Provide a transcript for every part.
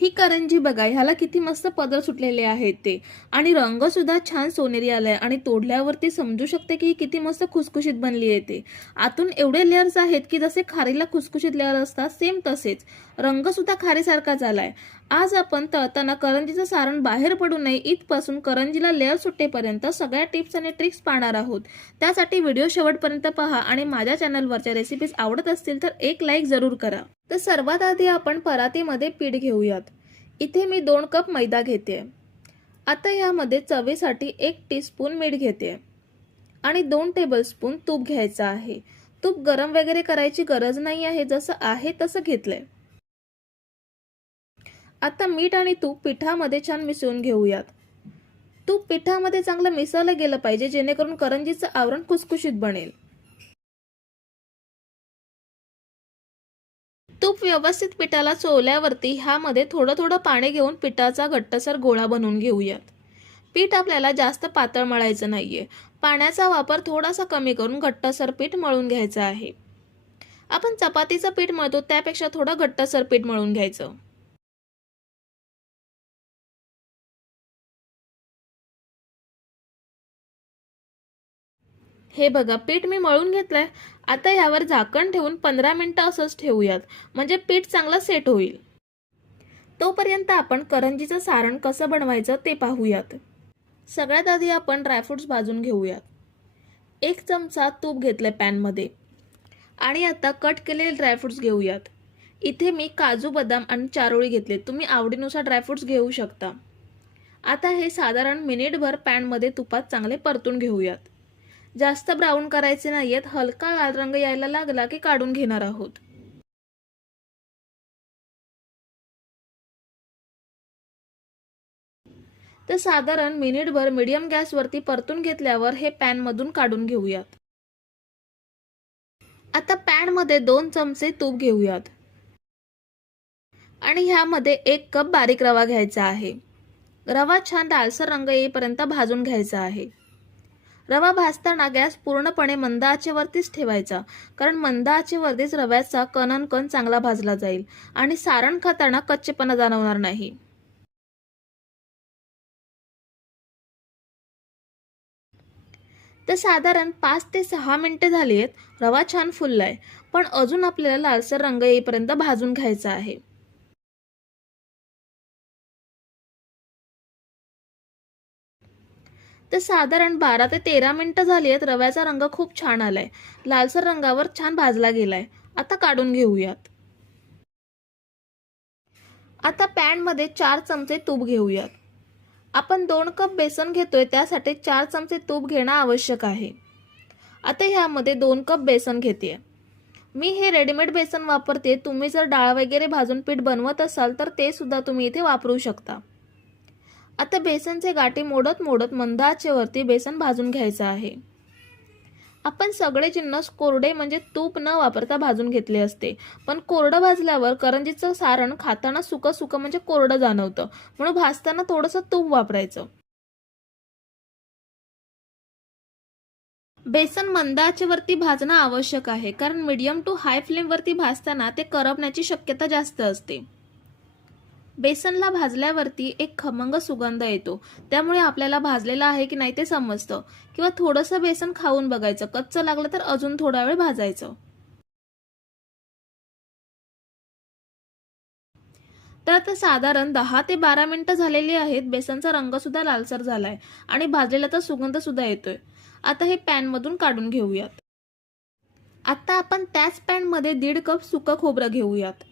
ही करंजी बघा ह्याला किती मस्त पदर सुटलेले आहेत ते. आणि रंग सुद्धा छान सोनेरी आलाय आणि तोडल्यावरती समजू शकते की ही किती मस्त खुसखुशीत बनली आहे ते. आतून एवढे लेअर्स आहेत की जसे खारीला खुसखुशीत लेअर असतात सेम तसेच. रंग सुद्धा खारीसारखाच आलाय आज आपण तळताना करंजीचं सारण बाहेर पडू नये इथपासून करंजीला लेअर सुटेपर्यंत सगळ्या टिप्स आणि ट्रिक्स पाहणार आहोत. त्यासाठी व्हिडिओ शेवटपर्यंत पहा आणि माझ्या चॅनलवरच्या रेसिपीज आवडत असतील तर एक लाईक जरूर करा. तर सर्वात आधी आपण परातीमध्ये पीठ घेऊयात. इथे मी दोन कप मैदा घेते. आता यामध्ये चवीसाठी एक टीस्पून मीठ घेते. आणि दोन टेबलस्पून तूप घ्यायचं आहे. तूप गरम वगैरे करायची गरज नाही आहे. जसं आहे तसं घेतलंय. आता मीठ आणि तूप पिठामध्ये छान मिसळून घेऊयात. तूप पिठामध्ये चांगलं मिसळलं गेलं पाहिजे जेणेकरून करंजीचं आवरण कुसकुशीत बनेल. तूप व्यवस्थित पिठाला चोवल्यावरती ह्यामध्ये थोडं थोडं पाणी घेऊन पिठाचा घट्टसर गोळा बनवून घेऊयात. पीठ आपल्याला जास्त पातळ मळायचं नाहीये. पाण्याचा वापर थोडासा कमी करून घट्टसर पीठ मळून घ्यायचं आहे. आपण चपातीचं पीठ मळतो त्यापेक्षा थोडं घट्टसर पीठ मळून घ्यायचं. हे बघा पीठ मी मळून घेतलंय. आता ह्यावर झाकण ठेवून पंधरा मिनटं असंच ठेवूयात. म्हणजे पीठ चांगलं सेट होईल. तोपर्यंत आपण करंजीचं सारण कसं बनवायचं ते पाहूयात. सगळ्यात आधी आपण ड्रायफ्रूट्स भाजून घेऊयात. एक चमचा तूप घेतलंय पॅनमध्ये आणि आता कट केलेले ड्रायफ्रूट्स घेऊयात. इथे मी काजू बदाम आणि चारोळी घेतले. तुम्ही आवडीनुसार ड्रायफ्रुट्स घेऊ शकता. आता हे साधारण मिनिटभर पॅनमध्ये तुपात चांगले परतून घेऊयात. जास्त ब्राऊन करायचे नाहीयेत हलका लाल रंग यायला लागला की काढून घेणार आहोत. तर साधारण मिनिटभर मीडियम गॅसवरती परतून घेतल्यावर हे पॅनमधून काढून घेऊयात. आता पॅनमध्ये दोन चमचे तूप घेऊयात. आणि ह्यामध्ये एक कप बारीक रवा घ्यायचा आहे. रवा छान लालसर रंग येईपर्यंत भाजून घ्यायचा आहे. रवा भाजताना गॅस पूर्णपणे मंद आचेवरतीच ठेवायचा. कारण मंद आचेवरतीच रव्याचा कणन कण चांगला भाजला जाईल आणि सारण खाताना कच्चेपणा जाणवणार नाही. तर साधारण पाच ते सहा मिनिटे झाली आहेत. रवा छान फुललाय. पण अजून आपल्याला लालसर रंग येईपर्यंत भाजून घ्यायचा आहे. तर साधारण बारा ते तेरा मिनटं झाली आहेत रव्याचा रंग खूप छान आलाय. लालसर रंगावर छान भाजला गेलाय. आता काढून घेऊयात. आता पॅनमध्ये चार चमचे तूप घेऊयात. आपण दोन कप बेसन घेतोय. त्यासाठी चार चमचे तूप घेणं आवश्यक आहे. आता ह्यामध्ये दोन कप बेसन घेते मी हे रेडीमेड बेसन वापरते तुम्ही जर डाळ वगैरे भाजून पीठ बनवत असाल तर ते सुद्धा तुम्ही इथे वापरू शकता. आता बेसनचे गाठी मोडत मोडत मंदाचेवरती बेसन भाजून घ्यायचं आहे. आपण सगळे जिन्नस कोरडे म्हणजे तूप न वापरता भाजून घेतले असते. पण कोरडं भाजल्यावर करंजीचं सारण खाताना सुकं सुकं म्हणजे कोरडं जाणवतं. म्हणून भाजताना थोडंसं तूप वापरायचं. बेसन मंदाचेवरती भाजणं आवश्यक आहे. कारण मीडियम टू हाय फ्लेमवरती भाजताना ते करपण्याची शक्यता जास्त असते. बेसनला भाजल्यावरती एक खमंग सुगंध येतो. त्यामुळे आपल्याला भाजलेला आहे की नाही ते समजतं. किंवा थोडंसं बेसन खाऊन बघायचं. कच्चं लागलं तर अजून थोडा वेळ भाजायचं. तर आता साधारण दहा ते बारा मिनिटं झालेली आहेत. बेसनचा रंगसुद्धा लालसर झालाय. आणि भाजलेला तर सुगंधसुद्धा येतोय. आता हे पॅनमधून काढून घेऊयात. आता आपण त्याच पॅनमध्ये दीड कप सुकं खोबरं घेऊयात.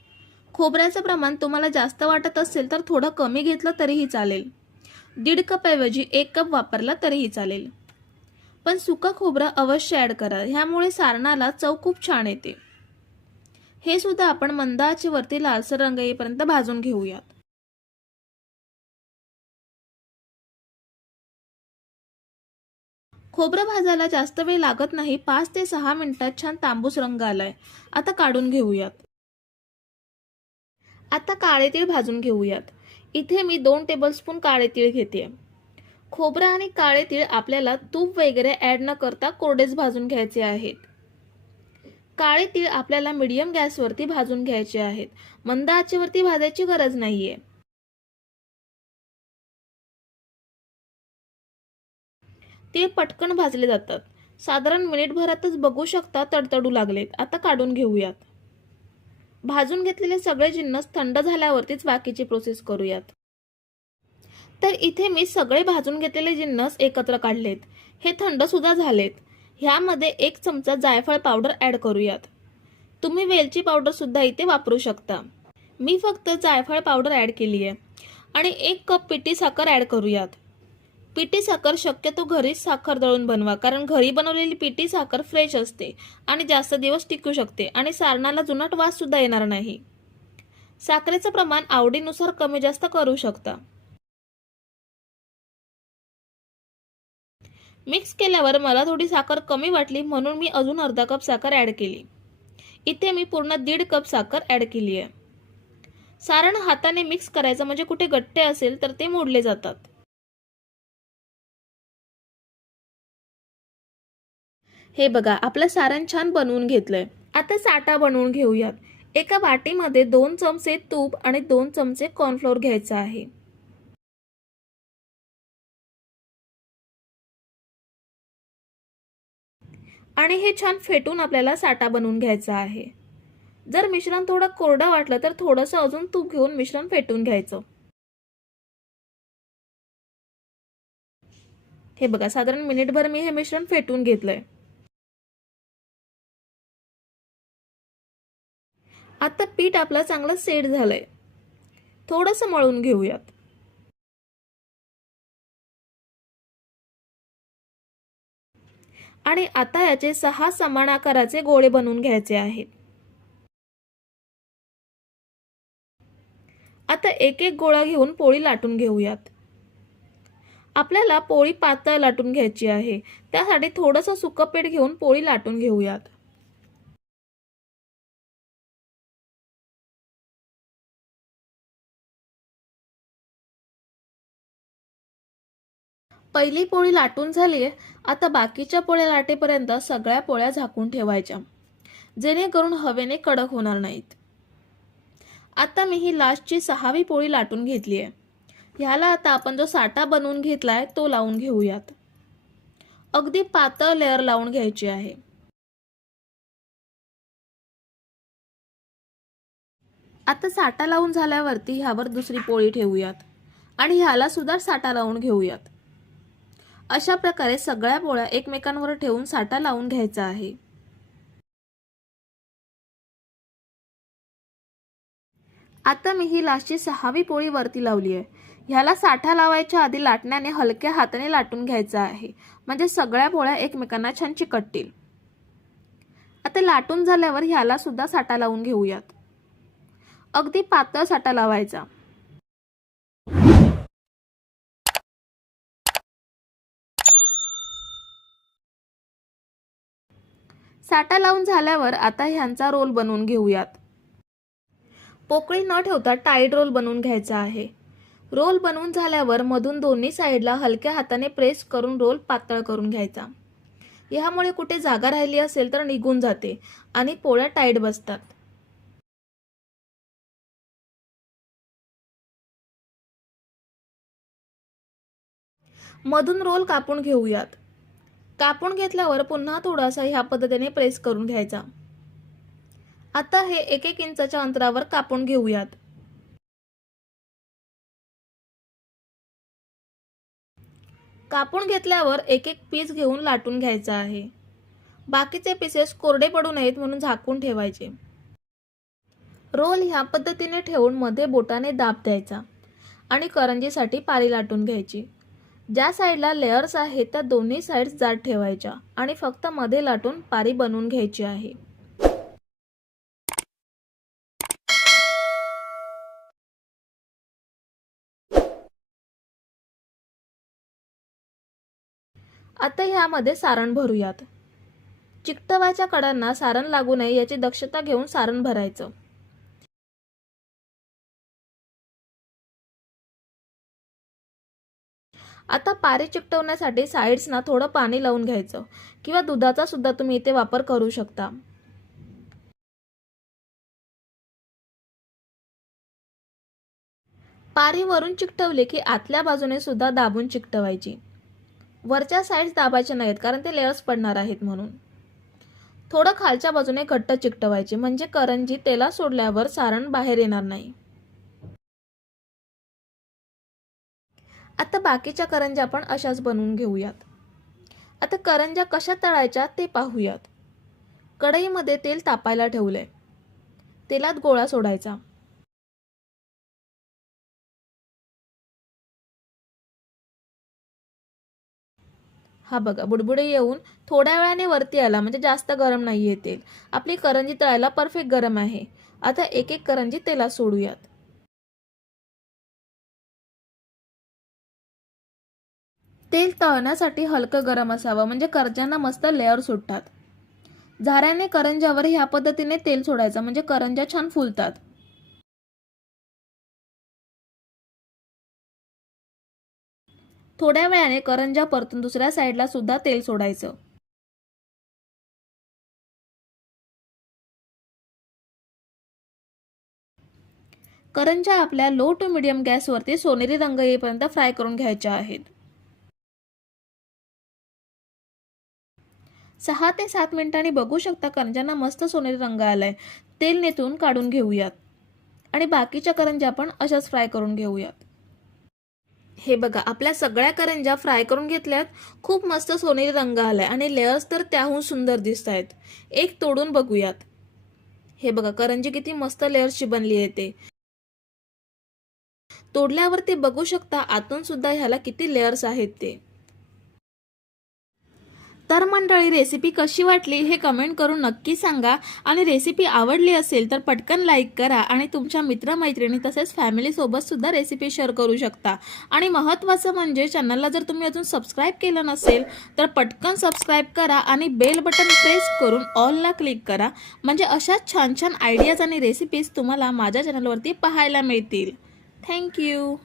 खोबऱ्याचं प्रमाण तुम्हाला जास्त वाटत असेल तर थोडं कमी घेतलं तरीही चालेल. दीड कपऐवजी एक कप वापरला तरीही चालेल. पण सुकं खोबरं अवश्य ॲड करा. ह्यामुळे सारणाला चव खूप छान येते. हे सुद्धा आपण मंद आचेवरती लालसर रंग येईपर्यंत भाजून घेऊयात. खोबरं भाजायला जास्त वेळ लागत नाही. पाच ते सहा मिनिटात छान तांबूस रंग आलाय. आता काढून घेऊयात. आता काळे तीळ भाजून घेऊयात. इथे मी दोन टेबलस्पून काळे तीळ घेते. खोबरं आणि काळे तीळ आपल्याला तूप वगैरे ॲड न करता कोरडेच भाजून घ्यायचे आहेत. काळे तीळ आपल्याला मिडियम गॅसवरती भाजून घ्यायचे आहेत. मंद आचेवरती भाजायची गरज नाहीये. ते पटकन भाजले जातात. साधारण मिनिटभरातच बघू शकता तडतडू लागलेत. आता काढून घेऊयात. भाजून घेतलेले सगळे जिन्नस थंड झाल्यावरतीच बाकीची प्रोसेस करूयात. तर इथे मी सगळे भाजून घेतलेले जिन्नस एकत्र काढलेत. हे थंड सुद्धा झालेत. ह्यामध्ये एक चमचा जायफळ पावडर ॲड करूयात. तुम्ही वेलची पावडर सुद्धा इथे वापरू शकता. मी फक्त जायफळ पावडर ॲड केली आहे आणि एक कप पिठी साखर ॲड करूयात. पिठी साखर शक्यतो घरीच साखर दळून बनवा कारण घरी बनवलेली पिठी साखर फ्रेश असते आणि जास्त दिवस टिकू शकते आणि सारणाला जुनाट वास सुद्धा येणार नाही. साखरेचं प्रमाण आवडीनुसार कमी जास्त करू शकता. मिक्स केल्यावर मला थोडी साखर कमी वाटली म्हणून मी अजून अर्धा कप साखर ॲड केली. इथे मी पूर्ण दीड कप साखर ॲड केली आहे. सारण हाताने मिक्स करायचं म्हणजे कुठे गट्टे असेल तर ते मोडले जातात. हे बघा आपलं सारण छान बनवून घेतलंय. आता साठा बनवून घेऊयात. एका वाटीमध्ये दोन चमचे तूप आणि दोन चमचे कॉर्नफ्लोअर घ्यायचं आहे. आणि हे छान फेटून आपल्याला साठा बनवून घ्यायचा आहे. जर मिश्रण थोडं कोरडं वाटलं तर थोडंसं अजून तूप घेऊन मिश्रण फेटून घ्यायचं. हे बघा साधारण मिनिटभर मी हे मिश्रण फेटून घेतलंय. आता पीठ आपला चांगलं सेट झालंय. थोडंसं मळून घेऊयात. आणि आता याचे सहा समान आकाराचे गोळे बनवून घ्यायचे आहेत. आता एक एक गोळा घेऊन पोळी लाटून घेऊयात. आपल्याला पोळी पातळ लाटून घ्यायची आहे. त्यासाठी थोडंसं सुकं पीठ घेऊन पोळी लाटून घेऊयात. पहिली पोळी लाटून झाली आहे आता बाकीच्या पोळ्या लाटेपर्यंत सगळ्या पोळ्या झाकून ठेवायच्या जेणेकरून हवेने कडक होणार नाहीत. आता मी ही लास्टची सहावी पोळी लाटून घेतली आहे ह्याला आता आपण जो साठा बनवून घेतलाय तो लावून घेऊयात. अगदी पातळ लेअर लावून घ्यायची आहे. आता साठा लावून झाल्यावरती ह्यावर दुसरी पोळी ठेवूयात आणि ह्याला सुद्धा साठा लावून घेऊयात. अशा प्रकारे सगळ्या पोळ्या एकमेकांवर ठेवून साठा लावून घ्यायचा आहे. आता मी ही लास्टची सहावी पोळी वरती लावली आहे. ह्याला साठा लावायच्या आधी लाटण्याने हलक्या हाताने लाटून घ्यायचा आहे. म्हणजे सगळ्या पोळ्या एकमेकांना छान चिकटतील. आता लाटून झाल्यावर ह्याला सुद्धा साठा लावून घेऊयात. अगदी पातळ साठा लावायचा. साठा लावून झाल्यावर आता ह्यांचा रोल बनवून घेऊयात. पोकळी न ठेवता टाईट रोल बनवून घ्यायचा आहे. रोल बनवून झाल्यावर मधून दोन्ही साईडला हलक्या हाताने प्रेस करून रोल पातळ करून घ्यायचा. ह्यामुळे कुठे जागा राहिली असेल तर निघून जाते आणि पोळ्या टाईट बसतात. मधून रोल कापून घेऊयात. कापून घेतल्यावर पुन्हा थोडासा ह्या पद्धतीने प्रेस करून घ्यायचा. आता हे एक एक इंचाच्या अंतरावर कापून घेऊयात. कापून घेतल्यावर एक एक पीस घेऊन लाटून घ्यायचा आहे. बाकीचे पीसेस कोरडे पडू नयेत म्हणून झाकून ठेवायचे. रोल ह्या पद्धतीने ठेवून मध्ये बोटाने दाब द्यायचा आणि करंजीसाठी पारी लाटून घ्यायची. ज्या साईडला लेअर्स आहेत त्या दोन्ही साईड्स जाड ठेवायच्या आणि फक्त मध्ये लाटून पारी बनवून घ्यायची आहे. आता ह्यामध्ये सारण भरूयात. चिकटवाच्या कडांना सारण लागू नये याची दक्षता घेऊन सारण भरायचं. आता पारी चिकटवण्यासाठी साईड्सना थोडं पाणी लावून घ्यायचं. किंवा दुधाचा सुद्धा तुम्ही इथे वापर करू शकता. पारी वरून चिकटवली की आतल्या बाजूने सुद्धा दाबून चिकटवायची. वरच्या साईड्स दाबायच्या नाहीत कारण ते लेअर्स पडणार आहेत म्हणून. थोडं खालच्या बाजूने घट्ट चिकटवायचे म्हणजे करंजी तेला सोडल्यावर सारण बाहेर येणार नाही. आता बाकीच्या करंज्या आपण अशाच बनवून घेऊयात. आता करंज्या कशा तळायच्या ते पाहूयात. कढईमध्ये तेल तापायला ठेवलंय. तेलात गोळा सोडायचा. हा बघा बुडबुडे येऊन थोड्या वेळाने वरती आला म्हणजे जास्त गरम नाही आहे तेल. आपली करंजी तळायला परफेक्ट गरम आहे. आता एक एक करंजी तेलात सोडूयात. तेल तळण्यासाठी हलकं गरम असावं म्हणजे करंज्यांना मस्त लेअर सुटतात. झाऱ्याने करंज्यावर ह्या पद्धतीने तेल सोडायचं म्हणजे करंज्या छान फुलतात. थोड्या वेळाने करंज्या परतून दुसऱ्या साईडला सुद्धा तेल सोडायचं. करंज्या आपल्या लो टू मिडियम गॅसवरती सोनेरी रंग येईपर्यंत फ्राय करून घ्यायच्या आहेत. सहा ते सात मिनिटांनी बघू शकता करंज्यांना मस्त सोनेरी रंग आलाय. तेल नेतून काढून घेऊयात. आणि बाकीच्या करंज्या पण अशाच फ्राय करून घेऊयात. हे बघा आपल्या सगळ्या करंज्या फ्राय करून घेतल्यात. खूप मस्त सोनेरी रंग आलाय आणि लेअर्स तर त्याहून सुंदर दिसत आहेत एक तोडून बघूयात. हे बघा करंजी किती मस्त लेअर्सची बनली आहे ते. तोडल्यावर ते बघू शकता आतून सुद्धा ह्याला किती लेअर्स आहेत ते. तर मंडळी रेसिपी कशी वाटली हे कमेंट करून नक्की सांगा. आणि रेसिपी आवडली असेल तर पटकन लाईक करा आणि तुमच्या मित्रमैत्रिणी तसेच फॅमिलीसोबतसुद्धा रेसिपी शेअर करू शकता. आणि महत्त्वाचं म्हणजे चॅनलला जर तुम्ही अजून सबस्क्राईब केलं नसेल तर पटकन सबस्क्राईब करा आणि बेल बटन प्रेस करून ऑलला क्लिक करा. म्हणजे अशाच छान छान आयडियाज आणि रेसिपीज तुम्हाला माझ्या चॅनलवरती पाहायला मिळतील. थँक्यू